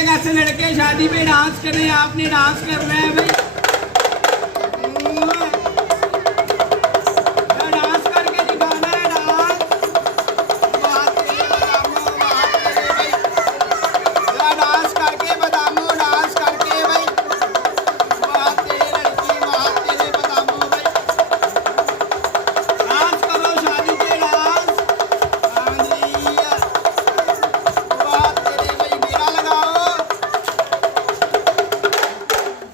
लड़के कैसे लड़के शादी पे डांस कर रहे हैं, आपने डांस करना है भाई। डांस करके दिखाना है, डांस डांस करके बदामो, डांस करके भाई। बात तेरे लड़की, बात तेरे बदामो भाई। डांस करो शादी पे डांस। हाँ जी, बात तेरे भाई, मेरा लगाओ।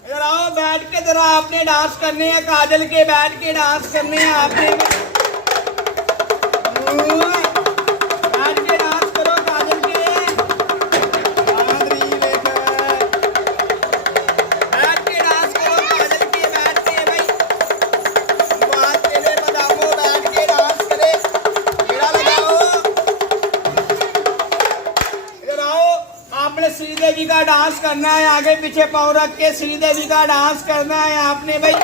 इधर आओ, बैठ के जरा आपने डांस करने हैं, काजल के बैठ के डांस करने हैं आपने। बैठ के डांस करो काजल के। बैठ के डांस करो काजल के, बैठ के भाई। बात तेरे बदामो, बैठ के डांस करे, मेरा लगाओ। इधर आओ, आपने श्रीदेवी का डांस करना है, आगे पीछे पाँव रख के श्रीदेवी का डांस करना है आपने भाई।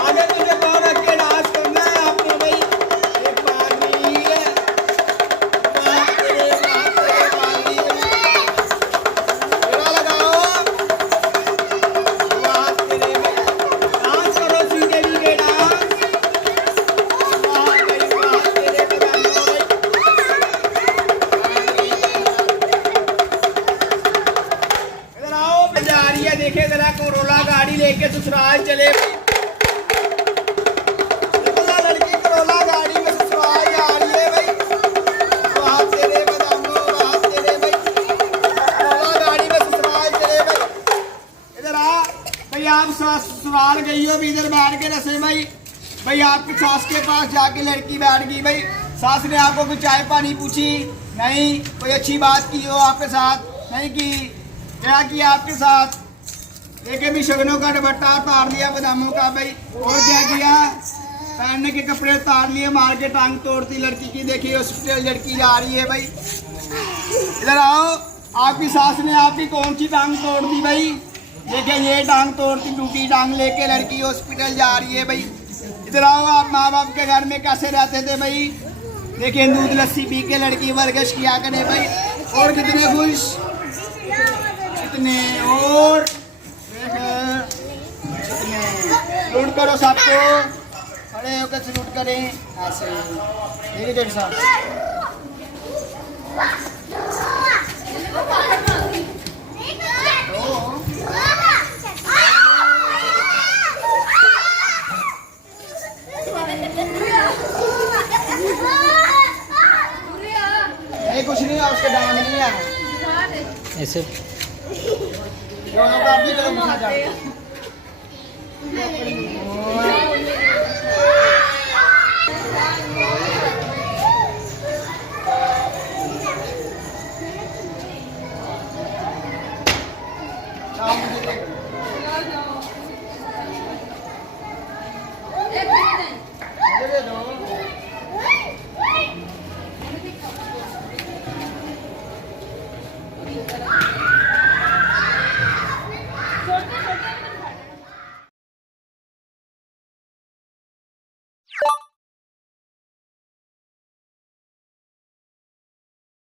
आगे पीछे पाँव रख के डांस करना है आपने भाई। एक पानी है, बात तेरे पानी है, मेरा लगाओ। बात तेरे भाई, डांस करो श्रीदेवी के डांस। बात तेरे बदामो भाई। इधर आओ, जा रही है, देखे जरा कोरोला गाड़ी लेके ससुराल चले भाई। देखो ना, लड़की कोरोला गाड़ी में ससुराल जा रही है भाई। बात तेरे बदामो, बात तेरे भाई। कोरोला गाड़ी में ससुराल चले भाई। इधर आ भाई, आप ससुराल गई हो भी, इधर बैठ के रसे भाई। भाई आपकी सास के पास जाके लड़की बैठ गई भाई। सास ने आपको कुछ चाय पानी पूछी नहीं, कोई अच्छी बात की हो आपके साथ नहीं की, क्या किया आपके साथ? लेके भी शगनों का दुपट्टा उतार दिया बदामों का भाई। और क्या किया? पहनने के कपड़े उतार लिए, मार के टांग तोड़ती लड़की की। देखिए हॉस्पिटल लड़की जा रही है भाई। इधर आओ, आपकी सास ने आपकी कौन सी टांग तोड़ दी भाई? देखिए ये टांग तोड़ती, टूटी टांग लेके लड़की हॉस्पिटल जा रही है भाई। इधर आओ, आप माँ बाप के घर में कैसे रहते थे भाई? देखिए दूध लस्सी पी के लड़की वर्गश किया करे भाई। और कितने खुश, कितने और सलूट करो सबको, खड़े होकर सलूट करें ऐसे। ठीक है जज साहब। नहीं कुछ नहीं है, उसके डांड नहीं है ऐसे। दोनों का भी करो, घुसा जाओ।